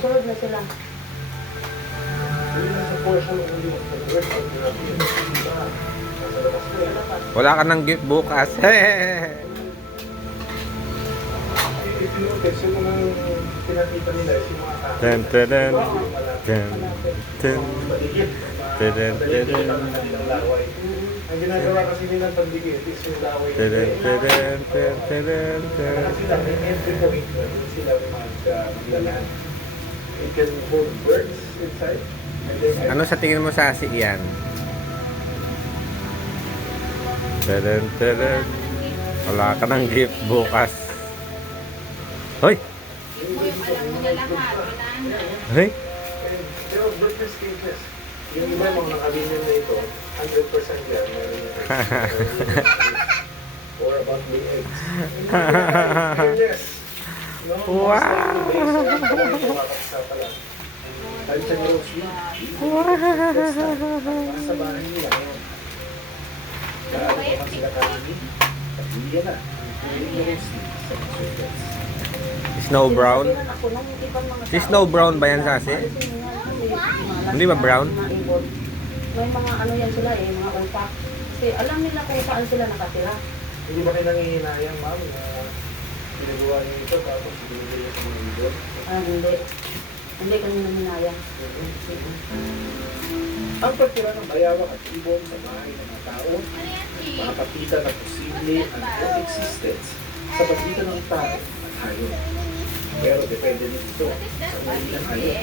susunod na sila. Wala ka ng gift bukas. If you notice, yung mga pinakita nila is yung mga kahoy. Ten, ten, ten, ten, ten, Paligid. ten, ten, Paligid ang kanilang laway. Ang ginagawa kasi nilang pandikit is yung laway. ten, ten, ten, ten, ten. Kasi sila, may entry point doon. Sila maglalaan. It can hold birds inside. And then, Ano sa tingin mo sa yan? Tadam, tadam. Wala ka ng gift bukas. Hoy! Mo yung alam mo na lahat. Wala na. Hoy! Pero bird nest cages. Yung iba mga nakalinya na ito, 100% yan. Meron yung or about the eggs. Yes. No, Wow! Tansang Rosie. Sa bahay nila. Kaano naman sila kami? Pag-iyan na. Yung Rosie sa Massachusetts. Snow brown? Si Snow Brown ba yan sasi? Hindi ba brown? May mga ano yan sila eh, mga ulpak. Kasi alam nila kung saan sila nakatira. Hindi ba kayo nangihinayang, ma'am, na pinagawa niyo ito tapos binigay niyo sa mga ibon? Hindi. Hindi kami naminayang. Ang pagtira ng bayawak at ibon sa bahay ng mga tao, mga kapitan na posible ang coexistence sa pagitan ng tao at hayop. Pero depende din ito sa uri ng hayop.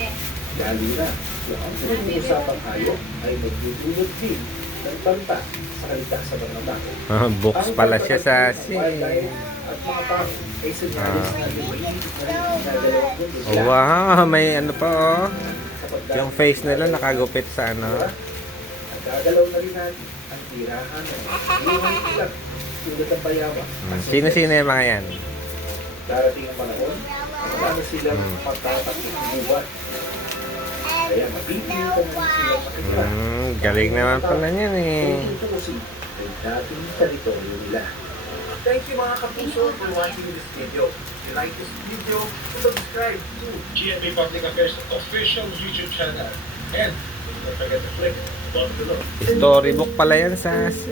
Lalo na kung ang pinag-uusapang hayop ay magdudulot din ng banta sa kaligtasan ng mga tao. Books pala siya sasi. At mga tao ay sinyalis natin mainit na ginagalaw ko sila. Wow! May ano pa oh. Kapag Yung face nila nakagupit sa ano. nagagalaw na rin natin ang tirahan ng iwan sila tulad ng bayawa. Sino-sino yung mga yan? Darating ang panahon, kasama silang pagtatakot ng buwan. Kaya mapipilitan na sila makikita. Galing naman pala niyan eh. Ito kasi ay dating teritoryo nila. Thank you mga kapuso for watching this video. If you like this video, subscribe to GMA Public Affairs official YouTube channel. And don't forget to click the button below. Storybook pala yan sasi.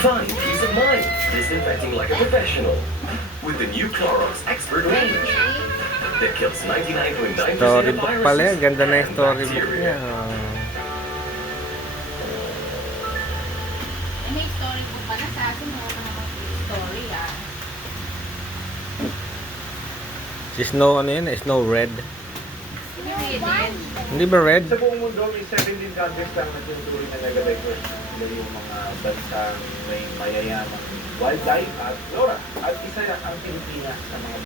Find peace of mind, disinfecting like a professional. With the new Clorox Expert Range that kills 99.9% of Storybook pala yan. viruses Ganda na yung and storybook bacteria. niya. May story ko pa na sa akin. Mga story ah. Si Snow ano yun? Snow Red. Hindi red. Hindi ba red? Sa buong mundo, may 17 countries lang na tinutuloy na nag-diverse. Sila yung mga bansang may mayayamang wildlife at flora. At isa ang Pilipinas sa mga